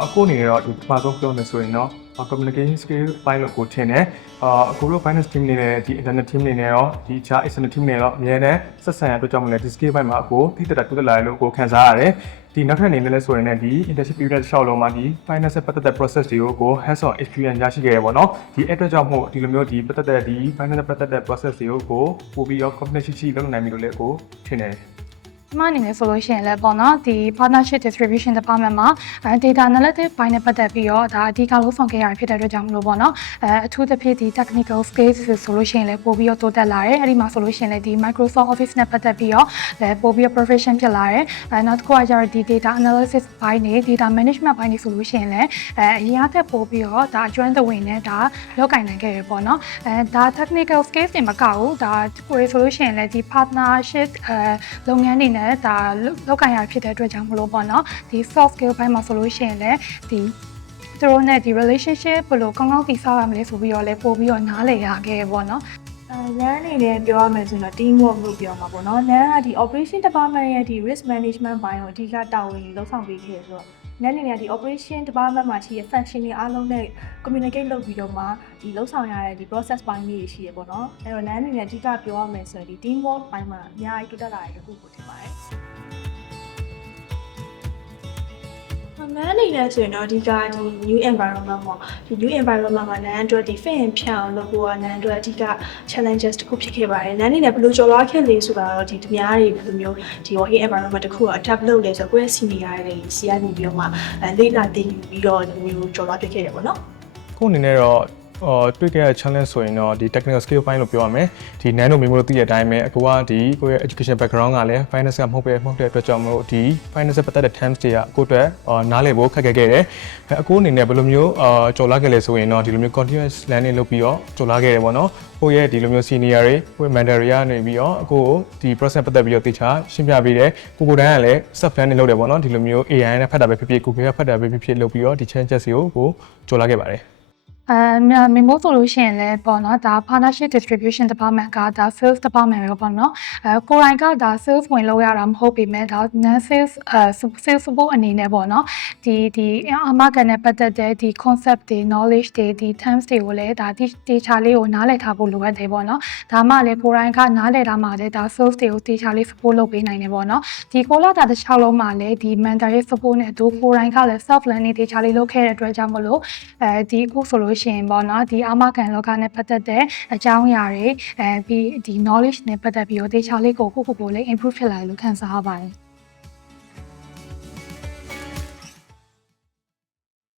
အခုအနေနဲ့တော့ဒီပထမဆုံးပြောမယ်ဆိုရင်တော့ communication skill ပိုင်းလို့ကိုထင်တယ်အခုတို့ finance team နေနဲ့ဒီ internet team နေနဲ့ရောဒီအခြား external team နေတော့အများနဲ့ဆက်ဆံရအတွက်ကြောင့်မလဲဒီ skill ပိုင်းမှာကိုတိတက်တာတိုးတက်လာတယ်လို့ကိုခံစားရတယ်ဒီနောက်ထပ်အနေနဲ့လဲဆိုရင်လည်းဒီ internship period ရှောက်လုံးမှာဒီ finance ပတ်သက်တဲ့ process တွေကို hands on experience ရရှိခဲ့ရပါတော့ဒီအတွက်ကြောင့်မို့ဒီလိုမျိုးဒီပတ်သက်တဲ့ဒီ finance ပတ်သက်တဲ့ process တွေကိုပို့ပြီးတော့ confidence ရှိလုပ်နိုင်ပြီလို့လည်းကိုထင်တယ် ဒီမှာအနေနဲ့ဆိုလို့ရှိရင်လည်းပေါ့နော်ဒီ partnership distribution department မှာ data analytics ဘိုင်းနဲ့ပတ်သက်ပြီးတော့ဒါအဓိကလို့ဆောင်ခဲ့ရဖြစ်တဲ့အတွက်ကြောင့်မလို့ပေါ့နော်အထူးသဖြင့်ဒီ technical skills ဆိုလို့ရှိရင်လည်းပို့ပြီးတော့တိုးတက်လာတယ်အဲ့ဒီမှာဆိုလို့ရှိရင်လည်းဒီ Microsoft Office နဲ့ပတ်သက်ပြီးတော့လည်းပို့ပြီးတော့ profession ဖြစ်လာတယ်နောက်တစ်ခုကကျတော့ဒီ data analysis ဘိုင်းနဲ့ data management ဘိုင်းတွေဆိုလို့ရှိရင်လည်းအရင်ကထက်ပို့ပြီးတော့ဒါအကျွမ်းသဝင်နဲ့ဒါလောက်ကင်နိုင်ခဲ့ရပေါ့နော်ဒါ technical skills တွေမကဘူးဒါကိုယ်ဆိုလို့ရှိရင်လည်းဒီ partnership လုပ်ငန်းတွေနဲ့ဒါလောက်ကင်ရဖြစ်တဲ့အတွက်ကြောင့်မလို့ပေါ့နော်ဒီ soft skill ဘိုင်းမှာဆိုလို့ရှိရင်လည်းဒီသူတို့နဲ့ဒီ relationship ဘယ်လိုကောင်းကောင်းတည်ဆောက်ရမလဲဆိုပြီးတော့လည်းပို့ပြီးတော့နားလည်ရခဲ့ပေါ့နော်လမ်းအနေနဲ့ပြောရမယ်ဆိုရင်တော့ team work လို့ပြောမှာပေါ့နော်လမ်းကဒီ operation department ရဲ့ဒီ risk management ဘိုင်းကိုအဓိကတာဝန်ယူလုပ်ဆောင်ပေးခဲ့ဆိုတော့လမ်းအနေနဲ့ဒီ operation department မှာရှိတဲ့ function တွေအားလုံးနဲ့ communicate လုပ်ပြီးတော့မှဒီလုပ်ဆောင်ရတဲ့ဒီ process ဘိုင်းလေးရှိရပေါ့နော်အဲ့တော့လမ်းအနေနဲ့အဓိကပြောရမယ်ဆိုရင်ဒီ team work ဘိုင်းမှာအများကြီးတိုးတက်လာတယ်လို့ကိုထင်ပါတယ်လမ်းအနေနဲ့ဆိုရင်တော့အဓိကဒီ new environment ပေါ့ဒီ new environment မှာလမ်းအတွက်ဒီ fit and ဖြန့်အောင်လုပ်ဖို့ကလမ်းအတွက်အဓိက challenges တစ်ခုဖြစ်ခဲ့ပါတယ်လမ်းအနေနဲ့ဘယ်လိုကျော်လွှားခဲ့လဲဆိုတာတော့ဒီတများတွေဘယ်လိုမျိုးဒီ working environment တစ်ခုက adapt လုပ်လဲဆိုတော့ကိုယ့်ရဲ့ senior တွေစီကနေပြီးတော့မှလေ့လာသင်ယူပြီးတော့ဒီမျိုးကျော်လွှားဖြစ်ခဲ့တယ်ပေါ့နော်ခုအနေနဲ့တော့တွေ့ခဲ့တဲ့ challenge ဆိုရင်တော့ဒီ technical skill ပိုင်းလို့ပြောရမယ်ဒီ nano memo လို့သိတဲ့အတိုင်းပဲအကူကဒီကိုယ့်ရဲ့ education background ကလည်း finance ကမဟုတ်တဲ့အတွက်ကြောင့်မလို့ဒီ finance ပတ်သက်တဲ့ terms တွေကကိုယ့်အတွက်နားလည်ဖို့ခက်ခဲခဲ့တယ်အကူအနေနဲ့ဘယ်လိုမျိုးကြော်လာခဲ့လဲဆိုရင်တော့ဒီလိုမျိုး continuous learning လုပ်ပြီးတော့ကြော်လာခဲ့တယ်ပေါ့နော်ကိုယ့်ရဲ့ဒီလိုမျိုး senior တွေကိုယ့် mentor တွေကနေပြီးတော့အကူကိုဒီ process ပတ်သက်ပြီးတော့တေချာရှင်းပြပေးတယ်ကိုတိုင်းကလည်း self learning လုပ်တယ်ပေါ့နော်ဒီလိုမျိုး AI နဲ့ဖတ်တာပဲဖြစ်ဖြစ် Google ကဖတ်တာပဲဖြစ်ဖြစ်လုပ်ပြီးတော့ဒီ challenges တွေကိုကြော်လာခဲ့ပါတယ်memo ဆိုလို့ရှိရင်လည်းပေါ့နော်ဒါ partnership distribution department ကဒါ sales department ပဲပေါ့နော်ကိုရိုင်းကဒါ sales ဝင်လို့ရတာမဟုတ်ပေမဲ့ဒါ non sales sales support အနေနဲ့ပေါ့နော်ဒီအမကန်နဲ့ပတ်သက်တဲ့ဒီ concept တွေ knowledge တွေဒီ terms တွေကိုလည်းဒါတေချာလေးကိုနားလည်ထားဖို့လိုအပ်တယ်ပေါ့နော်ဒါမှလည်းကိုရိုင်းကနားလည်တာမှလည်းဒါ sales တွေကိုတေချာလေး support လုပ်ပေးနိုင်တယ်ပေါ့နော်ဒီကိုလာတာတစ်ခြားလုံးမှာလည်းဒီ mentor ရဲ့ support နဲ့အတူကိုရိုင်းကလည်း self learning တေချာလေးလုပ်ခဲ့တဲ့အတွက်ကြောင့်မလို့ဒီအခုဆိုလို့ရှိရင်ပေါ့နော်ဒီအာမခံလောကနဲ့ပတ်သက်တဲ့အကြောင်းအရာတွေပြီးဒီ knowledge နဲ့ပတ်သက်ပြီးတော့တေချာလေးကိုလေး improve ဖြစ်လာတယ်လို့ခံစားရပါတယ်